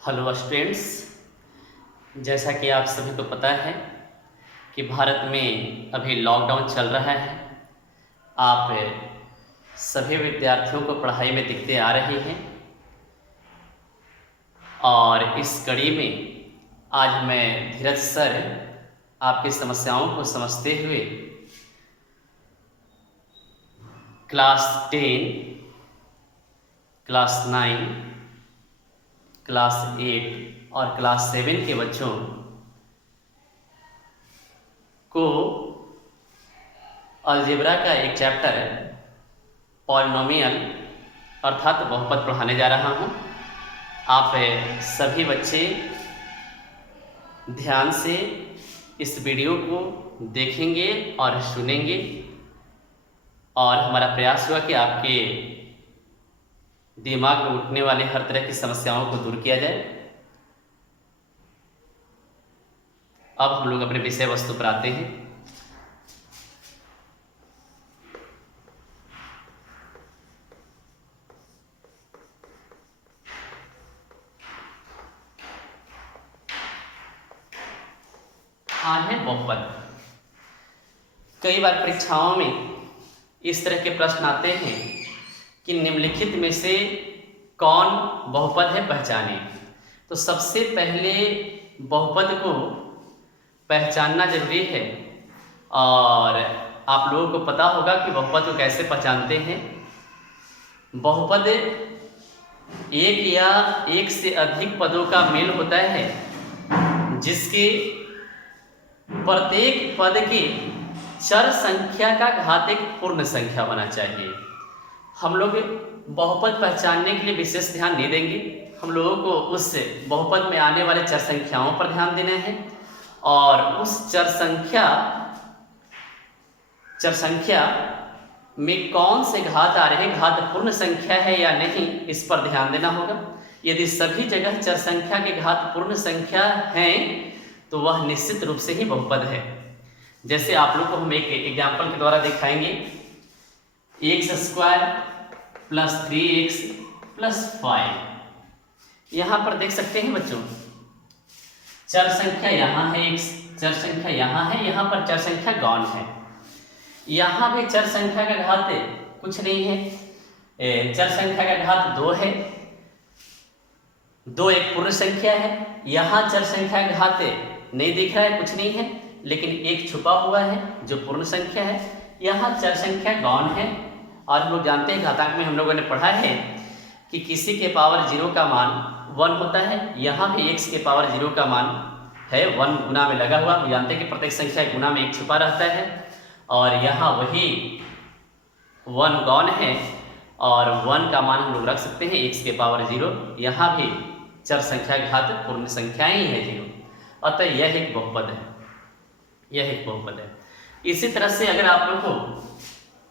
Hello students, जैसा कि आप सभी को पता है कि भारत में अभी लॉकडाउन चल रहा है। आप सभी विद्यार्थियों को पढ़ाई में दिक्कतें आ रही हैं और इस कड़ी में आज मैं धीरज सर आपकी समस्याओं को समझते हुए क्लास 10, क्लास 9, क्लास 8 और क्लास 7 के बच्चों को अलजेब्रा का एक चैप्टर पॉलिनोमियल अर्थात बहुपद पढ़ाने जा रहा हूँ। आप सभी बच्चे ध्यान से इस वीडियो को देखेंगे और सुनेंगे और हमारा प्रयास होगा कि आपके दिमाग में उठने वाले हर तरह की समस्याओं को दूर किया जाए। अब हम लोग अपने विषय वस्तु पर आते हैं। आज है बहुपद। कई बार परीक्षाओं में इस तरह के प्रश्न आते हैं कि निम्नलिखित में से कौन बहुपद है, पहचाने। तो सबसे पहले बहुपद को पहचानना जरूरी है और आप लोगों को पता होगा कि बहुपद को कैसे पहचानते हैं। बहुपद एक या एक से अधिक पदों का मेल होता है जिसके प्रत्येक पद के चर संख्या का घात एक पूर्ण संख्या होना चाहिए। हम लोग बहुपद पहचानने के लिए विशेष ध्यान नहीं देंगे। हम लोगों को उस बहुपद में आने वाले चर संख्याओं पर ध्यान देना है और उस चर संख्या में कौन से घात आ रहे हैं, घात पूर्ण संख्या है या नहीं, इस पर ध्यान देना होगा। यदि सभी जगह चर संख्या के घात पूर्ण संख्या हैं तो वह निश्चित रूप से ही बहुपद है। जैसे आप लोग को हम एक एग्जाम्पल के द्वारा दिखाएंगे। x² + 3x + 5। यहाँ पर देख सकते हैं बच्चों, चर संख्या यहाँ है, x चर संख्या यहाँ है, यहाँ पर चर संख्या गौण है। यहाँ भी चर संख्या का घात कुछ नहीं है, चर संख्या का घात 2 है। 2 एक पूर्ण संख्या है। यहाँ चर संख्या का घात नहीं दिख रहा है, कुछ नहीं है, लेकिन एक छुपा हुआ है जो पूर्ण संख्या है। यहाँ चर संख्या गौण है और हम लोग जानते हैं घातांक में हम लोगों ने पढ़ा है कि किसी के पावर 0 का मान 1 होता है। यहाँ भी x के पावर 0 का मान है 1 गुना में लगा हुआ। हम जानते हैं कि प्रत्येक संख्या गुना में एक छुपा रहता है और यहाँ वही 1 गौण है और 1 का मान हम लोग रख सकते हैं x के पावर 0। यहाँ भी चर संख्या घात पूर्ण संख्याएं ही है 0, अतः यह एक बहुपद है, यह एक बहुपद है। इसी तरह से अगर आप लोग को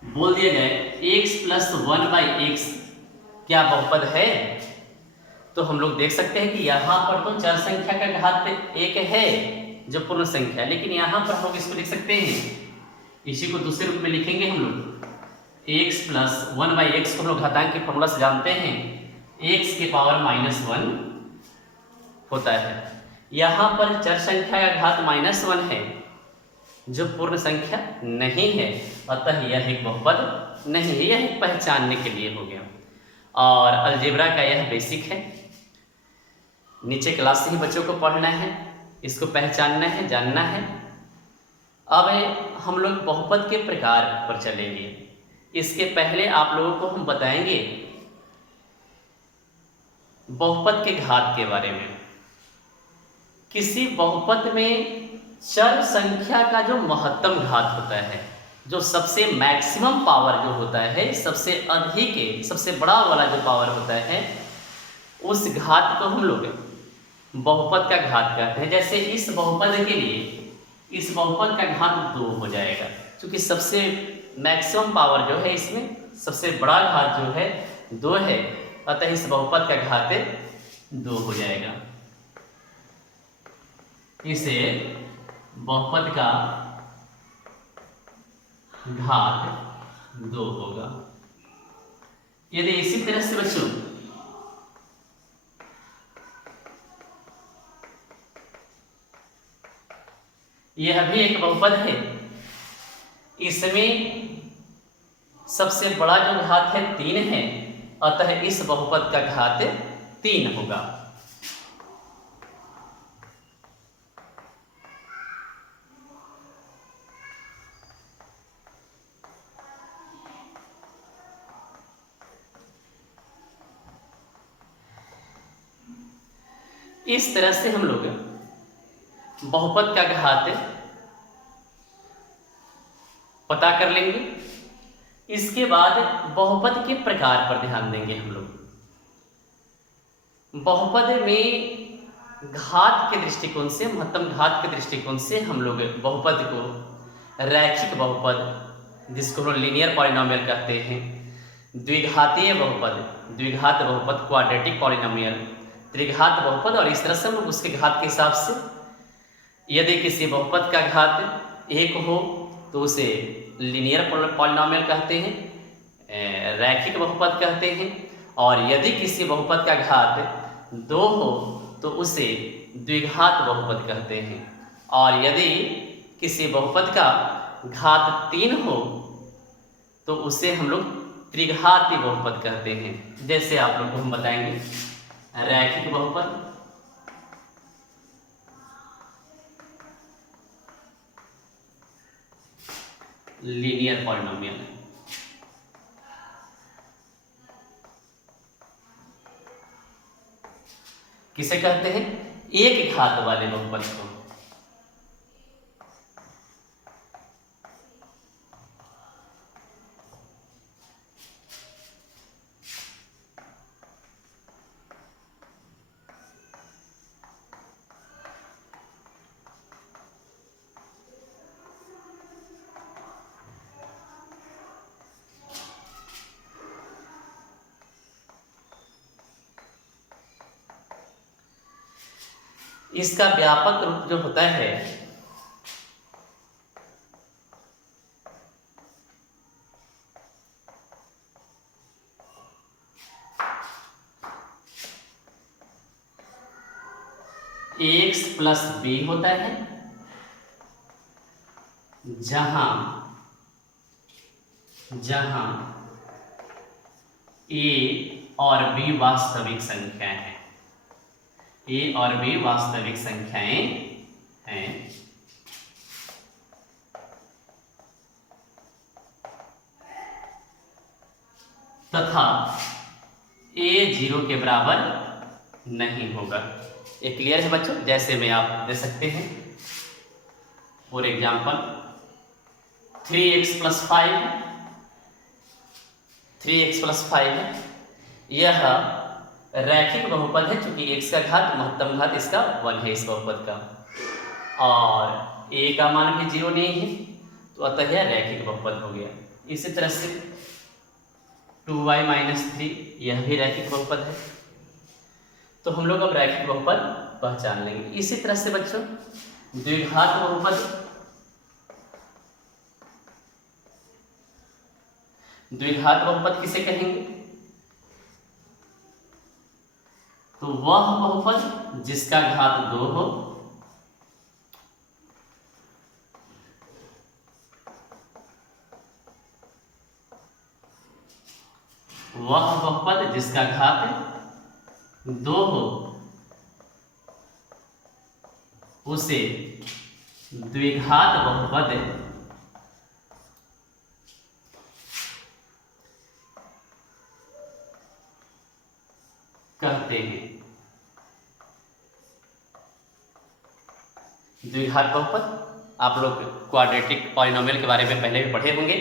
बोल दिया जाए x + 1/x क्या बहुपद है, तो हम लोग देख सकते हैं कि यहाँ पर तो चर संख्या का घात 1 है जो पूर्ण संख्या है, लेकिन यहाँ पर हम लोग इसको लिख सकते हैं, इसी को दूसरे रूप में लिखेंगे हम लोग। x + 1/x को हम लोग घातांक के फॉर्मूला से जानते हैं, x के पावर -1 होता है। यहाँ पर चर संख्या का घात -1 है जो पूर्ण संख्या नहीं है, अतः यह एक बहुपद नहीं है। यह एक पहचानने के लिए हो गया और अलजेब्रा का यह बेसिक है। नीचे क्लास से ही बच्चों को पढ़ना है, इसको पहचानना है, जानना है। अब हम लोग बहुपद के प्रकार पर चलेंगे। इसके पहले आप लोगों को हम बताएंगे बहुपद के घात के बारे में। किसी बहुपद में चर संख्या का जो महत्तम घात होता है, जो सबसे मैक्सिमम पावर जो होता है, सबसे अधिक सबसे बड़ा वाला जो पावर होता है, उस घात को हम लोग बहुपद का घात कहते हैं। जैसे इस बहुपद के लिए इस बहुपद का घात 2 हो जाएगा, क्योंकि सबसे मैक्सिमम पावर जो है इसमें सबसे बड़ा घात जो है 2 है, अतः इस बहुपद का घात 2 हो जाएगा। इसे बहुपद का घात 2 होगा। यदि इसी तरह से बच्चों यह भी एक बहुपद है। इसमें सबसे बड़ा जो घात है 3 है, अतः इस बहुपद का घात 3 होगा। इस तरह से हम लोग बहुपद का घात पता कर लेंगे। इसके बाद बहुपद के प्रकार पर ध्यान देंगे हम लोग। बहुपद में घात के दृष्टिकोण से, महत्तम घात के दृष्टिकोण से हम लोग बहुपद को रैखिक बहुपद, जिसको हम लीनियर पॉलिनोमियल कहते हैं, द्विघातीय बहुपद, द्विघात बहुपद, क्वाड्रेटिक पॉलिनोमियल, त्रिघात बहुपद, और इस तरह से हम लोग उसके घात के हिसाब से, यदि किसी बहुपद का घात 1 हो तो उसे लीनियर पॉलिनोमियल कहते हैं, रैखिक बहुपद कहते हैं, और यदि किसी बहुपद का घात 2 हो तो उसे द्विघात बहुपद कहते हैं, और यदि किसी बहुपद का घात 3 हो तो उसे हम लोग त्रिघाती बहुपद कहते हैं। जैसे आप लोग को हम बताएंगे, रैखिक बहुपद, लीनियर पॉलिनोमियल, किसे कहते हैं? एक घात वाले बहुपद को। इसका व्यापक रूप जो होता है x प्लस b होता है, जहां a और b वास्तविक संख्याएं हैं, a और b वास्तविक संख्याएं हैं, तथा a 0 के बराबर नहीं होगा। ये क्लियर है बच्चों? जैसे में आप दे सकते हैं, for example 3x plus 5, 3x plus 5 यह रैखिक बहुपद है, चूंकि x का घात, महत्तम घात इसका 1 है इस बहुपद का, और a का मान भी 0 नहीं है, तो अतः यह रैखिक बहुपद हो गया। इसी तरह से 2y माइनस 3 यह भी रैखिक बहुपद है। तो हम लोग अब रैखिक बहुपद पहचान लेंगे। इसी तरह से बच्चों द्विघात बहुपद, द्विघात बहुपद किसे कहेंगे? तो वह बहुपद जिसका घात 2 हो, वह बहुपद जिसका घात 2 हो उसे द्विघात बहुपद कहते हैं। द्विघात बहुपद आप लोग क्वाड्रेटिक पॉलिनोमियल के बारे में पहले भी पढ़े होंगे।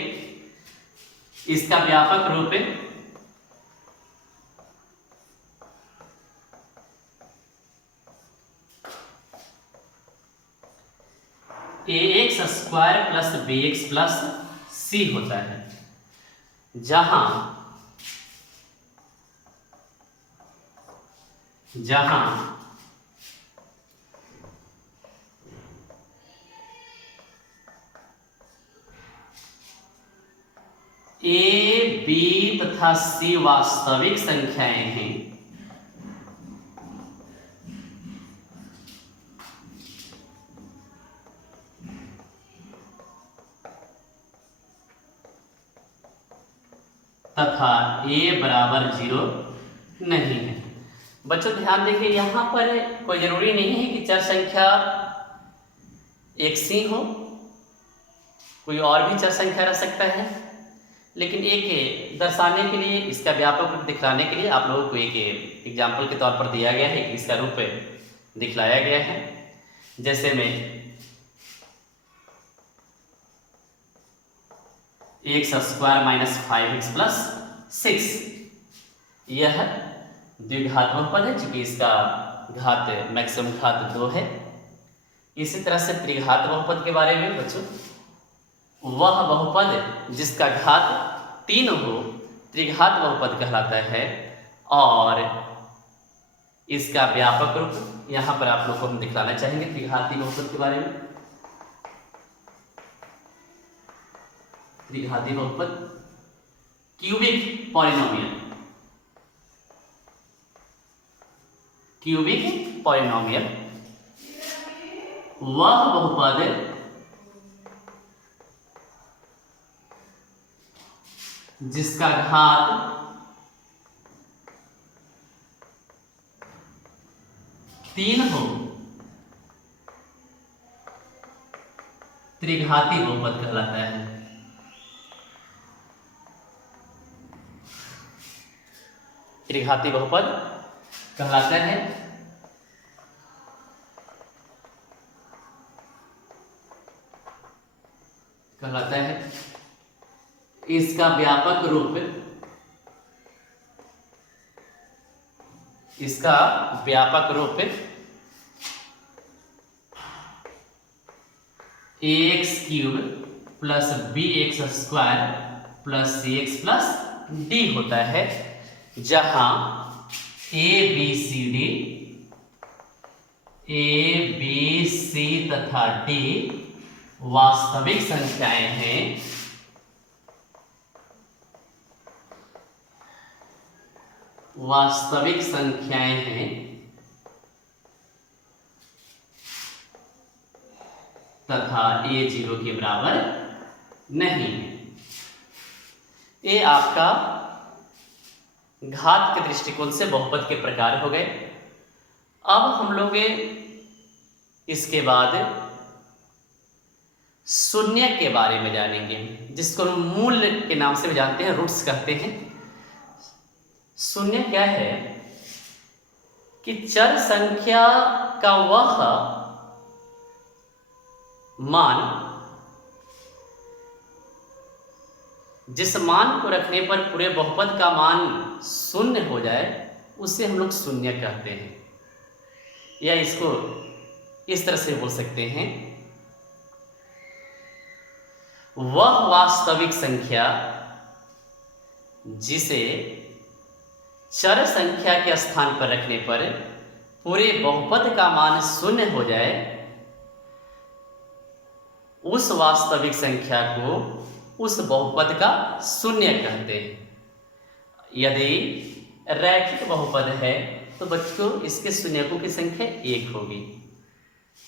इसका व्यापक रूप ax square plus bx plus c होता है, जहां a, b तथा c वास्तविक संख्याएं हैं, तथा a बराबर 0 नहीं है। बच्चों ध्यान देंगे, यहाँ पर कोई जरूरी नहीं है कि चर संख्या एक सी हो, कोई और भी चर संख्या रह सकता है, लेकिन एक दर्शाने के लिए, इसका व्यापक रूप दिखलाने के लिए आप लोगों को एक एग्जाम्पल के तौर पर दिया गया है कि इसका रूप दिखलाया गया है। जैसे में x square minus 5x plus 6, यह द्विघात बहुपद है, चूंकि इसका घात मैक्सिमम घात 2 है। इसी तरह से त्रिघात बहुपद के बारे में बच्चों, वह बहुपद जिसका घात 3 हो त्रिघात बहुपद कहलाता है। और इसका व्यापक रूप यहाँ पर आप लोग को हम दिखलाना चाहेंगे त्रिघाती बहुपद के बारे में। त्रिघाती बहुपद क्यूबिक पॉलिनोमियल, क्यूबिक पॉलिनोमियल वह बहुपद जिसका घात 3 हो त्रिघाती बहुपद कहलाता है। त्रिघाती बहुपद कहलाता है। इसका व्यापक रूप, इसका व्यापक रूप ax cube plus bx square plus cx plus d होता है, जहां a b c तथा d वास्तविक संख्याएं हैं, वास्तविक संख्याएं हैं तथा a 0 के बराबर नहीं है। ये आपका घात के दृष्टिकोण से बहुपद के प्रकार हो गए। अब हम लोग इसके बाद शून्य के बारे में जानेंगे, जिसको हम मूल के नाम से भी जानते हैं, रूट्स कहते हैं। शून्य क्या है कि चर संख्या का वह मान जिस मान को रखने पर पूरे बहुपद का मान शून्य हो जाए, उसे हम लोग शून्य कहते हैं। या इसको इस तरह से बोल सकते हैं, वह वास्तविक संख्या जिसे चर संख्या के स्थान पर रखने पर पूरे बहुपद का मान शून्य हो जाए, उस वास्तविक संख्या को उस बहुपद का शून्य कहते हैं। यदि रैखिक बहुपद है तो बच्चों इसके शून्यकों की संख्या 1 होगी,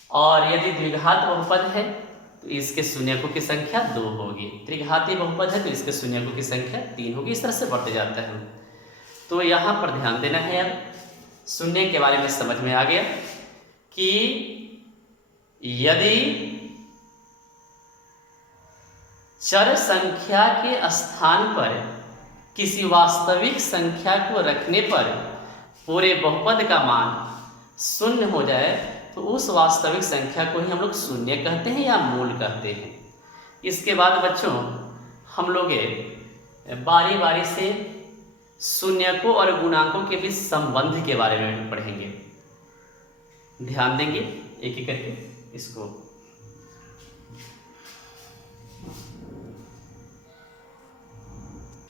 और यदि द्विघात बहुपद है तो इसके शून्यकों की संख्या 2 होगी। त्रिघाती बहुपद है तो इसके शून्यकों की संख्या 3 होगी। इस तरह से बढ़ते जाता है। तो यहाँ पर ध्यान देना है। अब शून्य के बारे में समझ में आ गया कि यदि चर संख्या के स्थान पर किसी वास्तविक संख्या को रखने पर पूरे बहुपद का मान शून्य हो जाए, तो उस वास्तविक संख्या को ही हम लोग शून्य कहते हैं या मूल कहते हैं। इसके बाद बच्चों हम लोग बारी बारी से शून्यकों और गुणांकों के बीच संबंध के बारे में पढ़ेंगे। ध्यान देंगे एक एक करके इसको।